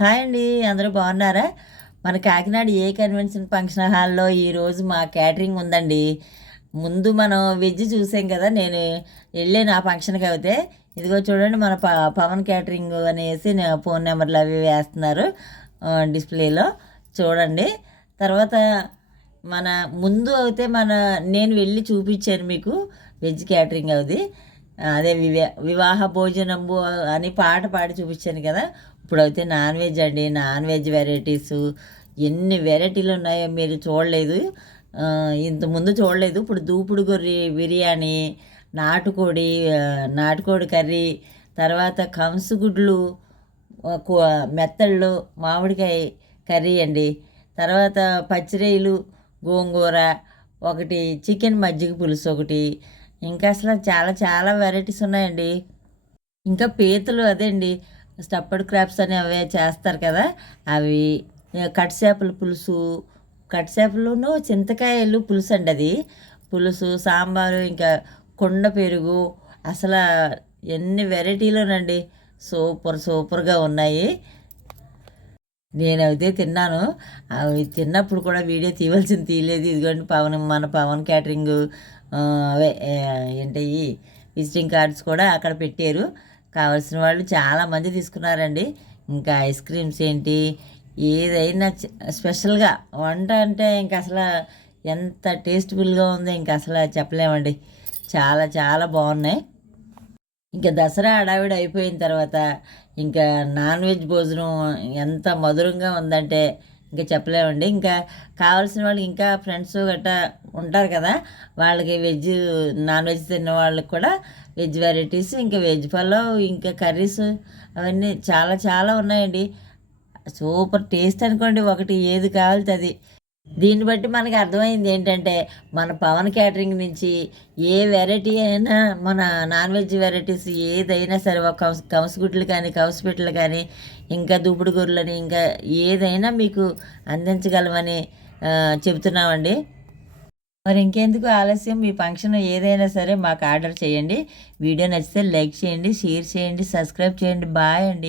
Hi అండి అందరూ బాగున్నారా? మన కాకినాడ ఏ కన్వెన్షన్ ఫంక్షన్ హాల్లో ఈరోజు మా క్యాటరింగ్ ఉందండి. ముందు మనం వెజ్ చూసాం కదా నేను వెళ్ళాను ఆ ఫంక్షన్కి అయితే. ఇదిగో చూడండి మన ప పవన్ క్యాటరింగ్ అనేసి ఫోన్ నెంబర్లు అవి వేస్తున్నారు డిస్ప్లేలో. చూడండి తర్వాత మన ముందు అయితే మన నేను వెళ్ళి చూపించాను మీకు వెజ్ క్యాటరింగ్ అది. అదే వివా వివాహ భోజనంబు అని పాట పాడి చూపించాను కదా. ఇప్పుడైతే నాన్ వెజ్ అండి. నాన్ వెజ్ వెరైటీస్ ఎన్ని వెరైటీలు ఉన్నాయో మీరు చూడలేదు. ఇంతకుముందు ఇంత ముందు చూడలేదు. ఇప్పుడు దూపుడు గొర్రె బిర్యానీ నాటుకోడి నాటుకోడి కర్రీ తర్వాత కంసుగుడ్లు మెత్తళ్ళు మామిడికాయ కర్రీ అండి. తర్వాత పచ్చిరేలు గోంగూర ఒకటి చికెన్ మజ్జిగ పులుసు ఒకటి ఇంకా అసలు చాలా చాలా వెరైటీస్ ఉన్నాయండి. ఇంకా పీతలు అదండి స్టప్పడ్ క్రాప్స్ అని అవే చేస్తారు కదా. అవి కట్ చేపల పులుసు కట్ చేపలును చింతకాయలు పులుసు అండి అది. పులుసు సాంబారు ఇంకా కొండ పెరుగు అసలు ఎన్ని వెరైటీలోనండి సూపర్ సూపర్గా ఉన్నాయి. నేను అయితే తిన్నాను. అవి తిన్నప్పుడు కూడా వీడియో తీయవలసింది తీయలేదు. ఇదిగోండి పవన్ మన పవన్ క్యాటరింగ్ అవే ఏంటి విజిటింగ్ కార్డ్స్ కూడా అక్కడ పెట్టారు. కావాల్సిన వాళ్ళు చాలామంది తీసుకున్నారండి. ఇంకా ఐస్ క్రీమ్స్ ఏంటి ఏదైనా స్పెషల్గా వంట అంటే ఇంకా అసలు ఎంత టేస్ట్ఫుల్గా ఉందో ఇంకా అసలు చెప్పలేమండి. చాలా చాలా బాగున్నాయి. ఇంకా దసరా హడావిడి అయిపోయిన తర్వాత ఇంకా నాన్ వెజ్ భోజనం ఎంత మధురంగా ఉందంటే ఇంకా చెప్పలేమండి. ఇంకా కావాల్సిన వాళ్ళు ఇంకా ఫ్రెండ్స్ గట్టా ఉంటారు కదా వాళ్ళకి వెజ్ నాన్ వెజ్ తిన్న వాళ్ళకి కూడా వెజ్ వెరైటీస్ ఇంకా వెజ్ పలావ్ ఇంకా కర్రీస్ అవన్నీ చాలా చాలా ఉన్నాయండి. సూపర్ టేస్ట్ అనుకోండి ఒకటి ఏది కావాలితే అది. దీన్ని బట్టి మనకి అర్థమైంది ఏంటంటే మన పవన్ క్యాటరింగ్ నుంచి ఏ వెరైటీ అయినా మన నాన్ వెజ్ వెరైటీస్ ఏదైనా సరే ఒక కౌస్ కౌసుగుడ్లు కానీ కౌసుపెట్లు కానీ ఇంకా దూపుడు గొర్రెలని ఇంకా ఏదైనా మీకు అందించగలమని చెబుతున్నామండి. మరి ఇంకెందుకు ఆలస్యం? మీ ఫంక్షన్ ఏదైనా సరే మాకు ఆర్డర్ చేయండి. వీడియో నచ్చితే లైక్ చేయండి షేర్ చేయండి సబ్స్క్రైబ్ చేయండి. బాయ్ అండి.